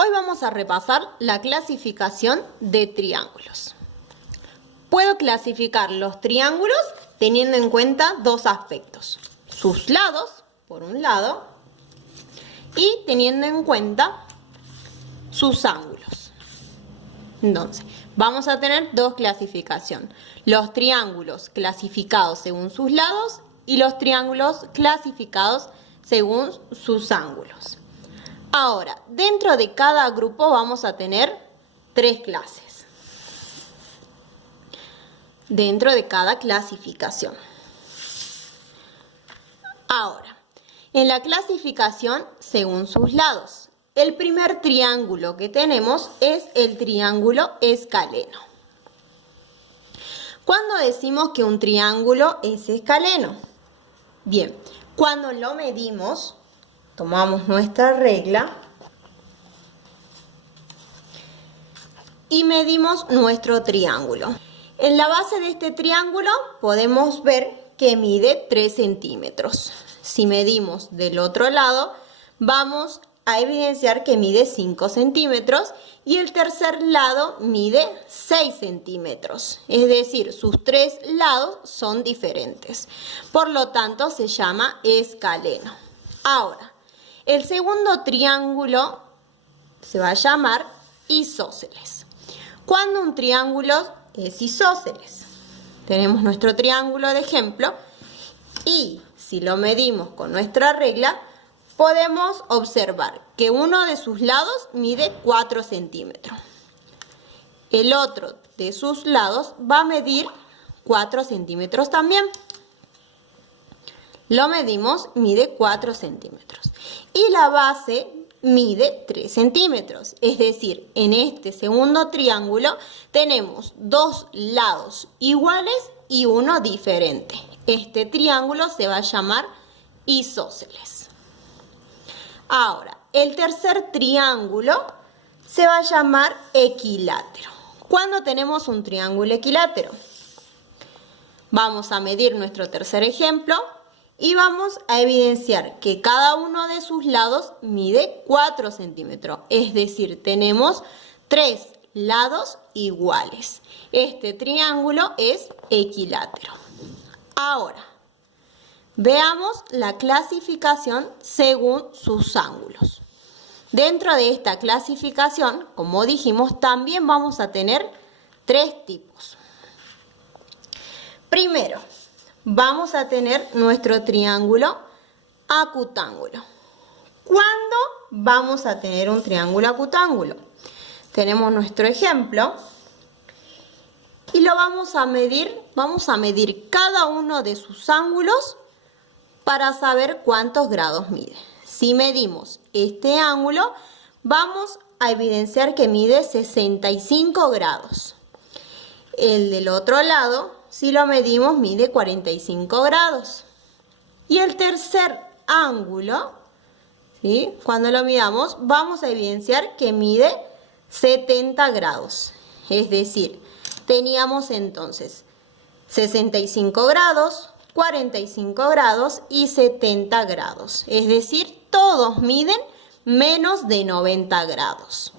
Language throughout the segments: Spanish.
Hoy vamos a repasar la clasificación de triángulos. Puedo clasificar los triángulos teniendo en cuenta dos aspectos. Sus lados, por un lado, y teniendo en cuenta sus ángulos. Entonces, vamos a tener dos clasificaciones. Los triángulos clasificados según sus lados y los triángulos clasificados según sus ángulos. Ahora, dentro de cada grupo vamos a tener tres clases. Dentro de cada clasificación. Ahora, en la clasificación según sus lados. El primer triángulo que tenemos es el triángulo escaleno. ¿Cuándo decimos que un triángulo es escaleno? Bien, cuando lo medimos, tomamos nuestra regla y medimos nuestro triángulo. En la base de este triángulo podemos ver que mide 3 centímetros. Si medimos del otro lado, vamos a evidenciar que mide 5 centímetros y el tercer lado mide 6 centímetros. Es decir, sus tres lados son diferentes. Por lo tanto, se llama escaleno. Ahora, el segundo triángulo se va a llamar isósceles. ¿Cuándo un triángulo es isósceles? Tenemos nuestro triángulo de ejemplo y si lo medimos con nuestra regla, podemos observar que uno de sus lados mide 4 centímetros. El otro de sus lados va a medir 4 centímetros también. Lo medimos, mide 4 centímetros. Y la base mide 3 centímetros. Es decir, en este segundo triángulo tenemos dos lados iguales y uno diferente. Este triángulo se va a llamar isósceles. Ahora, el tercer triángulo se va a llamar equilátero. ¿Cuándo tenemos un triángulo equilátero? Vamos a medir nuestro tercer ejemplo y vamos a evidenciar que cada uno de sus lados mide 4 centímetros. Es decir, tenemos 3 lados iguales. Este triángulo es equilátero. Ahora, veamos la clasificación según sus ángulos. Dentro de esta clasificación, como dijimos, también vamos a tener 3 tipos. Primero, vamos a tener nuestro triángulo acutángulo. ¿Cuándo vamos a tener un triángulo acutángulo? Tenemos nuestro ejemplo y lo vamos a medir cada uno de sus ángulos para saber cuántos grados mide. Si medimos este ángulo, vamos a evidenciar que mide 65 grados. El del otro lado, si lo medimos, mide 45 grados. Y el tercer ángulo, ¿sí? Cuando lo midamos, vamos a evidenciar que mide 70 grados. Es decir, teníamos entonces 65 grados, 45 grados y 70 grados. Es decir, todos miden menos de 90 grados.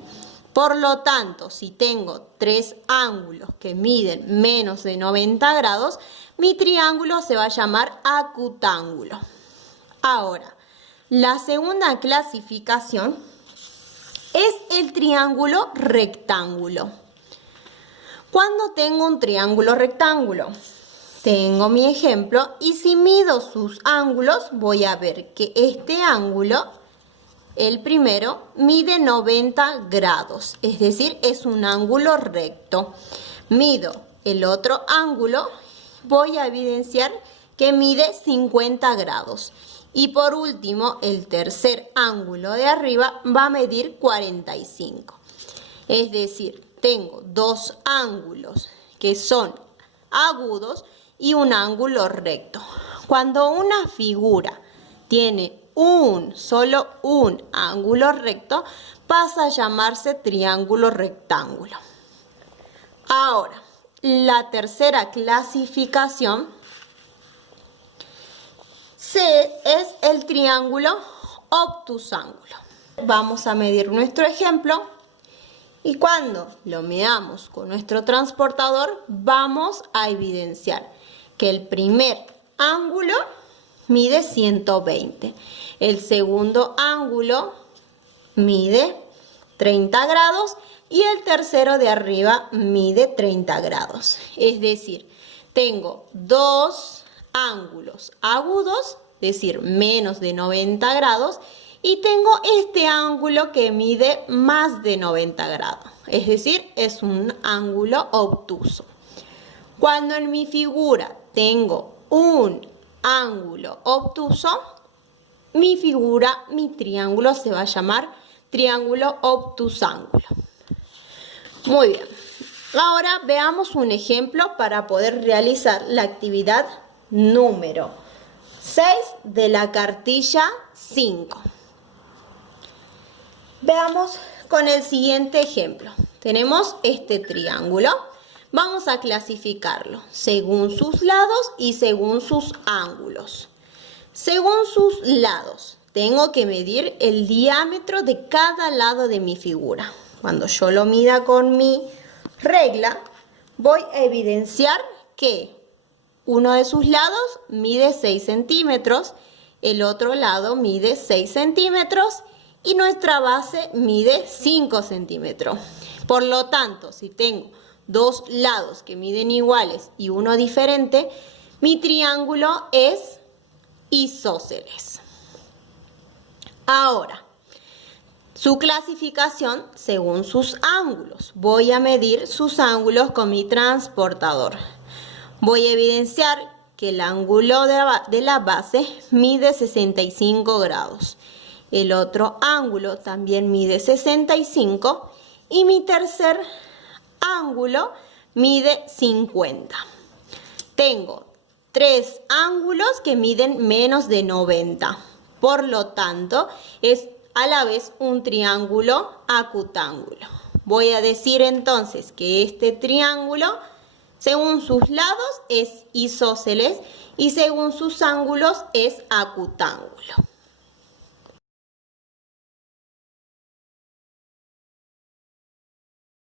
Por lo tanto, si tengo 3 ángulos que miden menos de 90 grados, mi triángulo se va a llamar acutángulo. Ahora, la segunda clasificación es el triángulo rectángulo. ¿Cuándo tengo un triángulo rectángulo? Tengo mi ejemplo y si mido sus ángulos, voy a ver que este ángulo, el primero, mide 90 grados, es decir, es un ángulo recto. Mido el otro ángulo, voy a evidenciar que mide 50 grados. Y por último, el tercer ángulo de arriba va a medir 45. Es decir, tengo dos ángulos que son agudos y un ángulo recto. Cuando una figura tiene solo un ángulo recto, pasa a llamarse triángulo rectángulo. Ahora, la tercera clasificación es el triángulo obtusángulo. Vamos a medir nuestro ejemplo y cuando lo midamos con nuestro transportador vamos a evidenciar que el primer ángulo mide 120, el segundo ángulo mide 30 grados y el tercero de arriba mide 30 grados. Es decir, tengo dos ángulos agudos, es decir, menos de 90 grados, y tengo este ángulo que mide más de 90 grados, es decir, es un ángulo obtuso. Cuando en mi figura tengo un ángulo obtuso, mi figura, mi triángulo se va a llamar triángulo obtusángulo. Muy bien, ahora veamos un ejemplo para poder realizar la actividad número 6 de la cartilla 5. Veamos con el siguiente ejemplo. Tenemos este triángulo. Vamos a clasificarlo según sus lados y según sus ángulos. Según sus lados, tengo que medir el diámetro de cada lado de mi figura. Cuando yo lo mida con mi regla, voy a evidenciar que uno de sus lados mide 6 centímetros, el otro lado mide 6 centímetros y nuestra base mide 5 centímetros. Por lo tanto, si tengo dos lados que miden iguales y uno diferente, mi triángulo es isósceles. Ahora, su clasificación según sus ángulos. Voy a medir sus ángulos con mi transportador. Voy a evidenciar que el ángulo de la base mide 65 grados. El otro ángulo también mide 65 y mi tercer ángulo mide 50. Tengo tres ángulos que miden menos de 90. Por lo tanto, es a la vez un triángulo acutángulo. Voy a decir entonces que este triángulo, según sus lados, es isósceles y según sus ángulos es acutángulo.